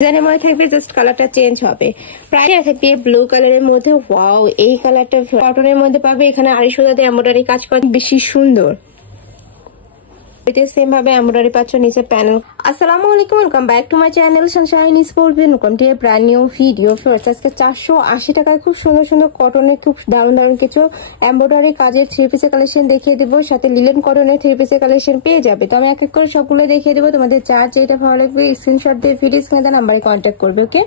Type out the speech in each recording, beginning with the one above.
ডিজাইনের মধ্যে থাকবে, জাস্ট কালারটা চেঞ্জ হবে। প্রাইস থাকবে ব্লু কালারের মধ্যে। ওয়াও, এই কালারটা কটনের মধ্যে পাবে। এখানে আড়ি সুতাতে এমব্রয়ডারি কাজ করা বেশি সুন্দর। সেম ভাবে এমব্রয়ডারি পাচ্ছ নিচে প্যানেল। আসসালামু আলাইকুম, welcome back to my channel Sunshine sport. Welcome to A brand new video. First আজকে 480 টাকায় খুব সুন্দর সুন্দর কটনের খুব দারুণ দারুণ কিছু এমব্রয়ডারি কাজের থ্রি পিসের কালেকশন দেখিয়ে দেবো, সাথে লিলেন কটনের থ্রি পিসের কালেকশন পেয়ে যাবে। তো আমি এক এক করে সবগুলো দেখিয়ে দেবো। তোমাদের যার যেটা ভালো লাগবে স্ক্রিনশট দিয়ে ভিডিও স্ক্রিনে নাম্বারে কন্ট্যাক্ট করবে। ওকে,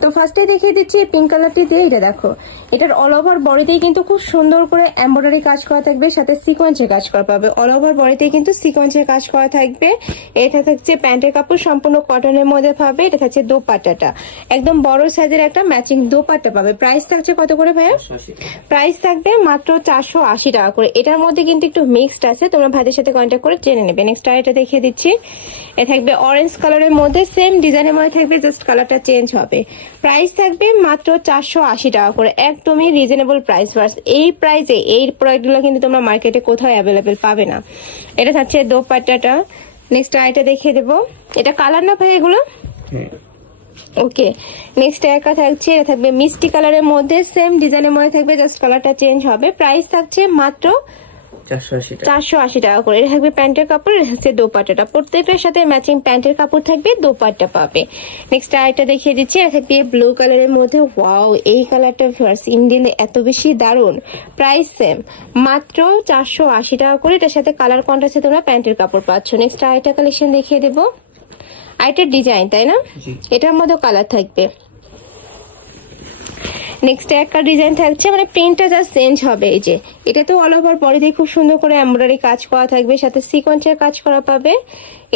তো ফার্স্টে দেখিয়ে দিচ্ছি পিঙ্ক কালারটি দিয়ে। এটা দেখো, এটার অল ওভার বডিতেই কিন্তু খুব সুন্দর করে এমব্রয়ডারি কাজ করা থাকবে, সাথে সিকোয়েন্সের কাজ করা পাবে। অল ওভার বডিতেই কিন্তু সিকোয়েন্সের কাজ করা থাকবে। এটা থাকছে প্যান্টের কাপড়, সম্পূর্ণ কটনের মধ্যে পাবে। এটা থাকছে দোপাট্টাটা, একদম বড় সাইজের একটা ম্যাচিং দোপাট্টা পাবে। প্রাইস থাকছে কত করে ভাইয়া? প্রাইস থাকবে মাত্র 480 টাকা করে। এটার মধ্যে কিন্তু একটু মিক্সড আছে, তোমরা ভাইদের সাথে কন্ট্যাক্ট করে জেনে নেবে। নেক্সট এটা দেখিয়ে দিচ্ছি। এটা থাকবে অরেঞ্জ কালারের মধ্যে, সেম ডিজাইনের মধ্যে থাকবে, জাস্ট কালারটা চেঞ্জ হবে। প্রাইস থাকবে মাত্র 480 টাকা করে, একদমই রিজনেবল প্রাইস। ফার্স্ট এই প্রাইসে এই প্রোডাক্টগুলো কিন্তু তোমরা মার্কেটে কোথাও অ্যাভেলেবেল পাবে না। এটা থাকছে দোপাট্টাটা। নেক্সট আইটা দেখিয়ে দেবো। এটা কালার না ভাই এগুলো? ওকে, নেক্সট একা থাকছে, এটা থাকবে মিষ্টি কালারের মধ্যে, সেম ডিজাইনের মধ্যে থাকবে, জাস্ট কালারটা চেঞ্জ হবে। প্রাইস থাকছে মাত্র 480 টাকা করে। এটা থাকবে প্যান্টের কাপড়, এটা হচ্ছে দোপাট্টাটা। প্রত্যেকটার সাথে ম্যাচিং প্যান্টের কাপড় থাকবে, দোপাট্টা পাবে। নেক্সট আরেকটা দেখিয়ে দিচ্ছি। এটা থাকবে ব্লু কালারের মধ্যে। ওয়াও, এই কালারটা ইন্ডিয়ান এত বেশি দারুন। প্রাইস সেম, মাত্র 480 টাকা করে। এটার সাথে কালার কন্ট্রাস্টে তোমরা প্যান্টের কাপড় পাচ্ছ। নেক্সট আরেকটা কালেকশন দেখিয়ে দেবো। আরেকটা ডিজাইন, তাই না? এটার মধ্যে কালার থাকবে। নেক্সট একটা ডিজাইন থাকছে, মানে প্রিন্টটা জাস্ট চেঞ্জ হবে। এই যে এটা তো অল ওভার বডিতে খুব সুন্দর করে এমব্রয়ডারি কাজ করা থাকবে, সাথে সিকোয়েন্সের কাজ করা পাবে।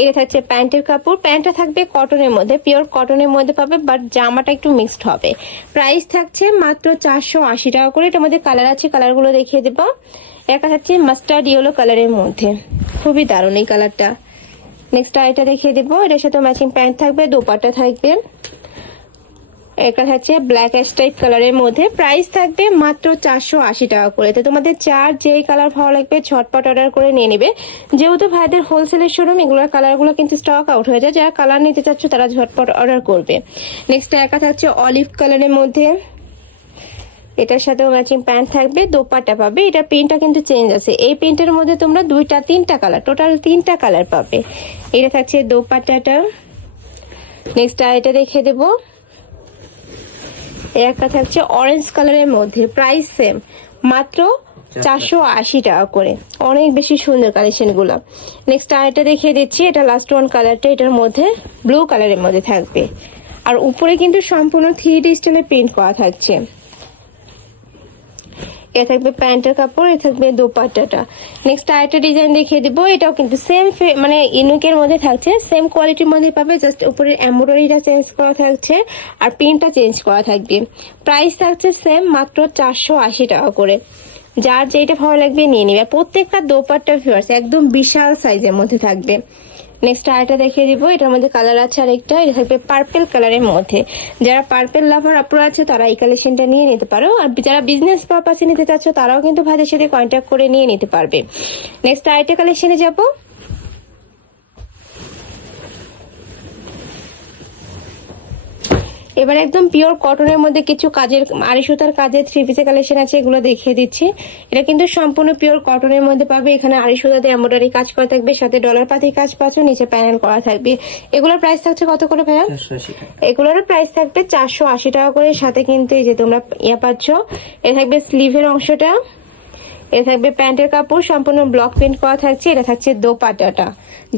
এটা থাকছে প্যান্টের কাপড়, প্যান্টটা থাকবে কটনের মধ্যে, পিওর কটনের মধ্যে পাবে, বাট জামাটা একটু মিক্সড হবে। প্রাইস থাকছে মাত্র 480 টাকা করে। এটার মধ্যে কালার আছে, কালারগুলো দেখিয়ে দেবো। একটা থাকছে মাস্টার্ড ইয়েলো কালারের মধ্যে, খুবই দারুণ এই কালারটা। নেক্সট এটা দেখিয়ে দেবো। এটার সাথে ম্যাচিং প্যান্ট থাকবে, দোপাট্টা থাকবে। এটা হচ্ছে ব্ল্যাক অ্যাশ টাইপ কালারের মধ্যে। প্রাইস থাকবে মাত্র 480 টাকা করে। তো তোমাদের চার যেই কালার ভালো লাগবে ঝটপট অর্ডার করে নিয়ে নেবে। যেহেতু ভাইদের হোলসেলের শোরুম, এগুলোর কালারগুলো কিন্তু স্টক আউট হয়ে যায়। যারা কালার নিতে চাচ্ছ তারা ঝটপট অর্ডার করবে। নেক্সট একা থাকছে অলিভ কালারের মধ্যে, এটার সাথেও ম্যাচিং প্যান্ট থাকবে, দোপাট্টা পাবে। এটার প্রিন্টটা কিন্তু চেঞ্জ আছে। এই প্রিন্টের মধ্যে তোমরা তিনটা কালার, টোটাল 3টা কালার পাবে। এটা থাকছে দোপাট্টাটা। নেক্সট এটা দেখে দেবো। একটা থাকছে অরেঞ্জ কালারের মধ্যে, প্রাইস সেম, মাত্র 480 টাকা করে। অনেক বেশি সুন্দর কালেকশন গুলো। নেক্সট আরেকটা দেখিয়ে দিচ্ছি। এটা লাস্ট ওয়ান কালারটা, এটার মধ্যে ব্লু কালারের মধ্যে থাকবে, আর উপরে কিন্তু সম্পূর্ণ 3D স্টাইলের প্রিন্ট করা থাকছে। এটা থাকবে প্যান্টের কাপড়, এটা থাকবে দোপাট্টাটা। নেক্সট আরেকটা ডিজাইন দেখিয়ে দিব। এটাও কিন্তু সেম মানে ইউনিকের মধ্যে থাকছে, সেম কোয়ালিটির মধ্যে পাবে, জাস্ট উপরের এমব্রয়ডারিটা চেঞ্জ করা থাকছে আর প্রিন্টটা চেঞ্জ করা থাকবে। প্রাইস থাকছে সেম, মাত্র 480 টাকা করে। যার যেটা ভালো লাগবে নিয়ে নিবে। প্রত্যেকটা দোপাট্টা ভিউয়ার্স একদম বিশাল সাইজের মধ্যে থাকবে। নেক্সট আরেকটা দেখিয়ে দিব। এটার মধ্যে কালার আছে আরেকটা, এটা থাকবে পার্পেল কালারের মধ্যে। যারা পার্পেল লাভার আপনারা আছে তারা এই কালেকশনটা নিয়ে নিতে পারো, আর যারা বিজনেস পারপাসে নিতে চাচ্ছ তারাও কিন্তু ভাইদের সাথে কন্ট্যাক্ট করে নিয়ে নিতে পারবে। নেক্সট আরেকটা কালেকশনে যাব। এবার একদম পিওর কটনের মধ্যে কিছু কাজের আড়ি সুতার কাজের থ্রি পিসের কালেকশন আছে, এগুলো দেখিয়ে দিচ্ছি। এটা কিন্তু সম্পূর্ণ পিওর কটনের মধ্যে পাবে। এখানে আড়ি সুতাতে এমব্রয়ডারি কাজ করা থাকবে, সাথে ডলার পাতি কাজ পাচ্ছ, নিচে প্যানেল করা থাকবে। এগুলোর প্রাইস থাকছে কত করে ভাইয়া? এগুলোর প্রাইস থাকবে 480 টাকা করে। সাথে কিন্তু এই যে তোমরা পাচ্ছ, এ থাকবে স্লিভের অংশটা, এ থাকবে প্যান্টের কাপড়, সম্পূর্ণ ব্লক প্রিন্ট করা থাকছে। এটা থাকছে দোপাট্টাটা।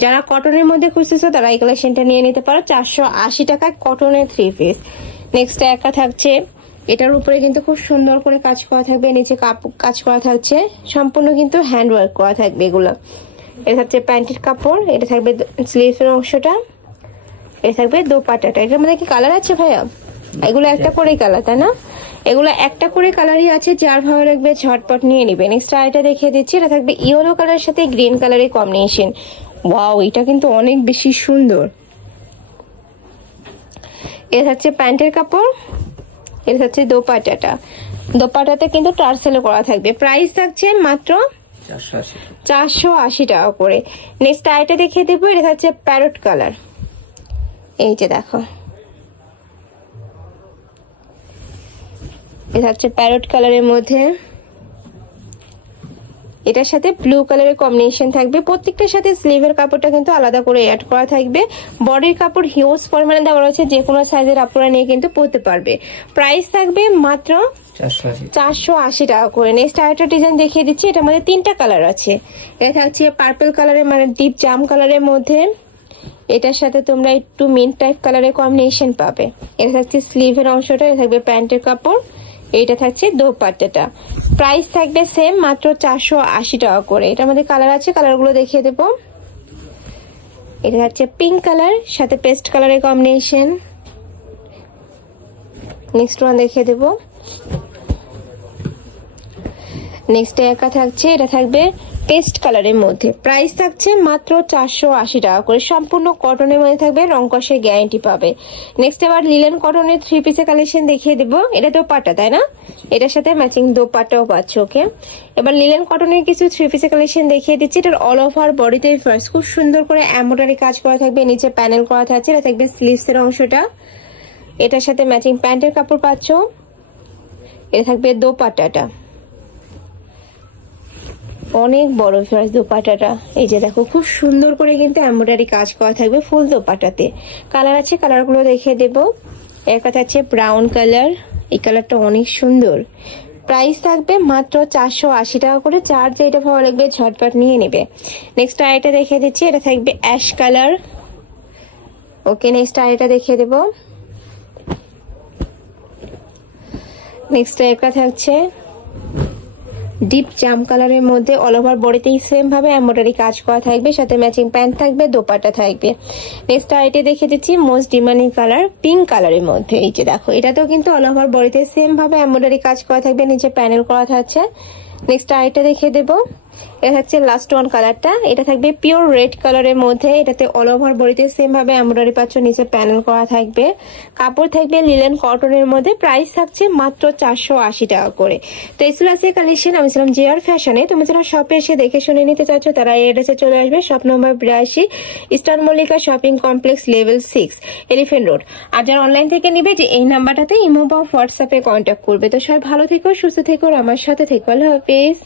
যারা কটনের মধ্যে খুঁজতেছো তারা এই কালেকশনটা নিয়ে নিতে পারো 480 টাকায় কটনের থ্রি পিস। নেক্সট একা থাকছে, এটার উপরে কিন্তু খুব সুন্দর করে কাজ করা থাকবে, নিচে কাজ করা থাকছে, সম্পূর্ণ কিন্তু হ্যান্ড ওয়ার্ক করা থাকবে এগুলো। এটা থাকছে প্যান্টের কাপড়, এটা থাকবে স্লিভের অংশটা, এটা থাকবে দোপাট্টাটা। এটার মধ্যে কি কালার আছে ভাইয়া? এগুলো একটা করেই কালার, তাই না? এগুলো একটা করে কালারই আছে, যার ভালো লাগবে ঝটপট নিয়ে নিবে। নেক্সট আরেকটা দেখিয়ে দিচ্ছি। এটা থাকবে ইয়েলো কালারের সাথে গ্রিন কালারের কম্বিনেশন। ওয়াও, এটা কিন্তু অনেক বেশি সুন্দর। এটা হচ্ছে প্যান্টের কাপড়, এটা হচ্ছে দোপাট্টাটা। দোপাট্টাতে কিন্তু টার্সেল করা থাকবে। প্রাইস থাকছে মাত্র 480 টাকা করে। নেক্সট আরেকটা দেখিয়ে দেবো। এটা হচ্ছে প্যারট কালার। এই যে দেখো, এটা হচ্ছে প্যারট কালারের মধ্যে, এটার সাথে ব্লু কালারের কম্বিনেশন থাকবে। প্রত্যেকটার সাথে স্লিভের কাপড়টা কিন্তু আলাদা করে অ্যাড করা থাকবে। বডির কাপড় হিউজ পরিমাণে দেওয়া রয়েছে, যে কোনো সাইজের আপনারা নিয়ে কিন্তু পরতে পারবে। প্রাইস থাকবে মাত্র 480 টাকা করে। নেক্সট আরেকটা ডিজাইন দেখিয়ে দিচ্ছি, এটার মধ্যে 3টা কালার আছে। এটা থাকছে পার্পল কালারের মানে ডিপ জাম কালারের মধ্যে, এটার সাথে তোমরা একটু মিন্ট টাইপ কালারের কম্বিনেশন পাবে। এটা থাকছে স্লিভের অংশটা, এটা থাকবে প্যান্টের কাপড়, এইটা থাকছে দোপাট্টাটা। প্রাইস থাকবে সেম মাত্র 480 টাকা করে। এটার মধ্যে কালার আছে, কালারগুলো দেখিয়ে দেবো। এটা হচ্ছে পিঙ্ক কালার সাথে পেস্ট কালারের কম্বিনেশন। নেক্সট ওয়ান দেখিয়ে দেবো। নেক্সট একা থাকছে, এটা থাকবে পেস্ট কালারের মধ্যে। প্রাইস থাকছে মাত্র 480 টাকা করে। সম্পূর্ণ কটনের মধ্যে থাকবে, রং কষের গ্যারান্টি পাবে। নেক্সট এবার লিলেন কটনের 3 পিসের কালেকশন দেখিয়ে দেবো। এটা দোপাট্টা তাই না, এটার সাথে ম্যাচিং দোপাট্টাও পাচ্ছ। ওকে, এবার লিলেন কটনের কিছু 3 পিসের কালেকশন দেখিয়ে দিচ্ছি। এটার অল ওভার বডিতে ফার্স্ট খুব সুন্দর করে এমব্রয়ডারি কাজ করা থাকবে, নিচে প্যানেল করা থাকছে। এটা থাকবে স্লিভস এর অংশটা, এটার সাথে ম্যাচিং প্যান্টের কাপড় পাচ্ছ। এটা থাকবে দোপাট্টাটা, অনেক বড় ফ্রেশ দোপাট্টাটা। এই যে দেখো খুব সুন্দর করে কিন্তু এমব্রয়ডারি কাজ করা থাকবে ফুল দোপাট্টাতে। কালার আছে, কালারগুলো দেখিয়ে দেবো। এর কথা আছে ব্রাউন কালার, এই কালারটা অনেক সুন্দর। প্রাইস থাকবে মাত্র 480 টাকা করে। যার যেটা ভালো লাগবে ঝটপট নিয়ে নেবে। নেক্সট আইটা দেখিয়ে দিচ্ছি, এটা থাকবে অ্যাশ কালার। ওকে, নেক্সট আইটা দেখিয়ে দেবো। নেক্সট একটা থাকছে ডিপ জাম কালারের মধ্যে, অল ওভার বডিতেই সেম ভাবে এমব্রয়ডারি কাজ করা থাকবে, সাথে ম্যাচিং প্যান্ট থাকবে, দোপাট্টা থাকবে। নেক্সট আইটে দেখে দিচ্ছি মোস্ট ডিমান্ডিং কালার পিঙ্ক কালারের মধ্যে। এই যে দেখো, এটাতেও কিন্তু অল ওভার বডিতে সেম ভাবে এমব্রয়ডারি কাজ করা থাকবে, নিচে প্যানেল করা থাকছে। নেক্সট আইটে দেখিয়ে দেবো, এটা হচ্ছে লাস্ট ওয়ান কালারটা। এটা থাকবে পিওর রেড কালারের মধ্যে, এটাতে অল ওভার বডিতে সেম ভাবে এমব্রয়ডারি পাচ্ছ, নিচে প্যানেল করা থাকবে। কাপড় থাকবে লিলেন কটনের মধ্যে। প্রাইস থাকছে মাত্র 480 টাকা করে। তো এই ছিল আজকের কালেকশন। আমি ছিলাম জিআর ফ্যাশনে। তুমি যারা শপে এসে দেখে শুনে নিতে চাচ্ছ তারা এই অ্যাড্রেসে চলে আসবে, shop number 82, eastern Mallika shopping complex, level 6, elephant road. আর যারা অনলাইন থেকে নিবে যে এই নাম্বারটাতে ইমো বা হোয়াটসঅ্যাপে কন্ট্যাক্ট করবে। তো সবাই ভালো থেকো, সুস্থ থেকো, আমার সাথে থেকো। আল্লাহ হাফেজ।